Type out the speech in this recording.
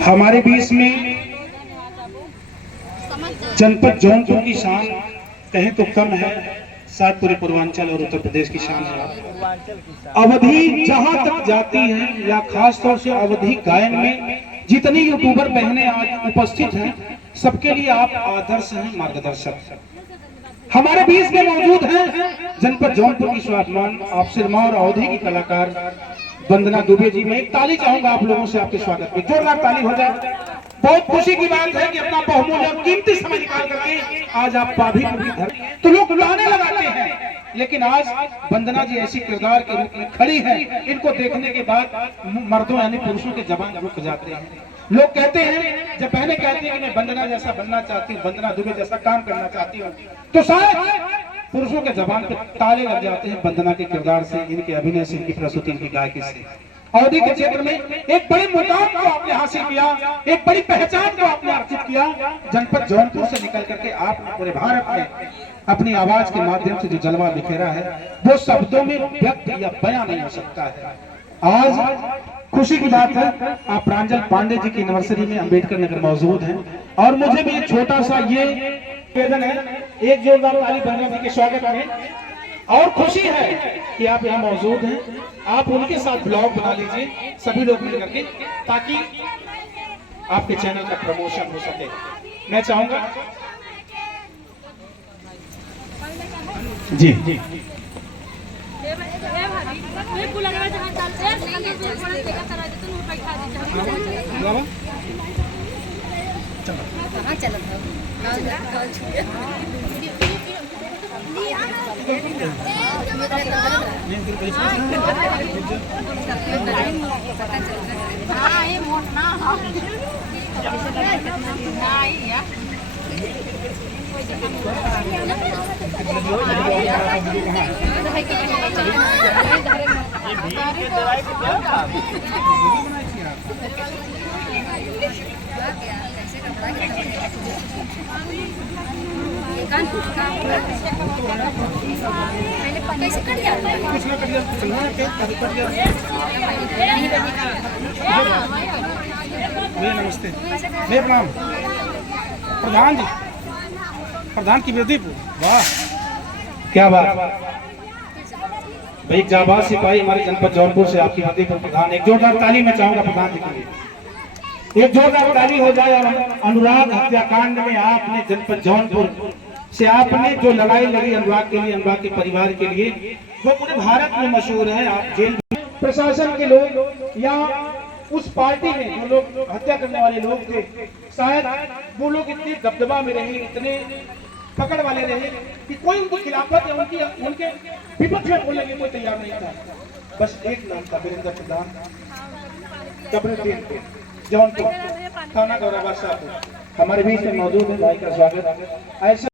हमारे बीच में जनपद जौनपुर की शान कहें तो कम है, शायद पूरे पूर्वांचल और उत्तर प्रदेश की शान है। अवधि जहां तक जाती है या खास तौर से अवधि गायन में जितनी यूट्यूबर बहनें आज उपस्थित हैं, सबके लिए आप आदर्श हैं, मार्गदर्शक। हमारे बीच में मौजूद हैं जनपद जौनपुर की स्वाभिमान अफसर मां और अवधि की कलाकार वंदना दुबे जी। मैं एक ताली चाहूंगा आप लोगों से आपके स्वागत में, जोरदार ताली हो जाए। बहुत खुशी की बात है कि अपना बहुमूल्य और कीमती समय निकाल करके आज आप पाभी तो लोग गाने लगाते हैं, लेकिन आज वंदना जी ऐसी किरदार के रूप में खड़ी है, इनको देखने के बाद मर्दों यानी पुरुषों के जबान रुक जाते हैं। लोग कहते हैं, जब बहनें कहती हैं कि मैं वंदना जैसा बनना चाहती हूँ, वंदना दुबे जैसा काम करना चाहती हूँ, तो शायद पुरुषों के जबान पे ताले लग जाते हैं वंदना के किरदार से, इनके अभिनय से, इनकी प्रस्तुति, इनकी गायकी से। अवधि के क्षेत्र में एक बड़े मुकाम को आपने हासिल किया, एक बड़ी पहचान को आपने अर्जित किया। जनपद जौनपुर से निकल करके आपने पूरे भारत में अपनी आवाज के माध्यम से जो जलवा बिखेरा है, वो शब्दों में व्यक्त या बयां नहीं हो सकता है। आज खुशी की बात है, आप प्रांजल पांडे जी की एनिवर्सरी में अंबेडकर नगर मौजूद हैं, और मुझे भी एक छोटा सा ये निवेदन है, एक जोरदार ताली वंदना जी के स्वागत में। और खुशी है कि आप यहाँ मौजूद हैं, आप उनके साथ ब्लॉग बना लीजिए सभी लोग मिलकर के, ताकि आपके चैनल का प्रमोशन हो सके। मैं चाहूंगा जी जी नमस्ते, प्रणाम प्रधान जी, प्रधान की बेटी। वाह क्या बात भाई, जाबाज सिपाही हमारे जनपद जौनपुर से आपकी बेटी पर प्रधान। एक जोरदार ताली मैं चाहूंगा प्रधान जी के लिए, एक जोरदार ताली हो जाए। और अनुराग हत्याकांड में आपने जनपद जौनपुर से आपने जो लड़ाई लड़ी अनुराग के लिए, अनुराग के परिवार के लिए, वो पूरे भारत में मशहूर है। आप जेल प्रशासन के लोग या उस पार्टी में जो लोग हत्या करने वाले लोग थे, शायद वो लोग इतने दबदबा में रहे, इतने पकड़ वाले रहे कि कोई उनकी खिलाफत या उनके विपक्ष में बोलने के कोई तैयार नहीं था। बस एक नाम था, वीरेंद्र प्रधान, जौनपुर थाना गौरव। हमारे बीच में मौजूद है, भाई का स्वागत। ऐसा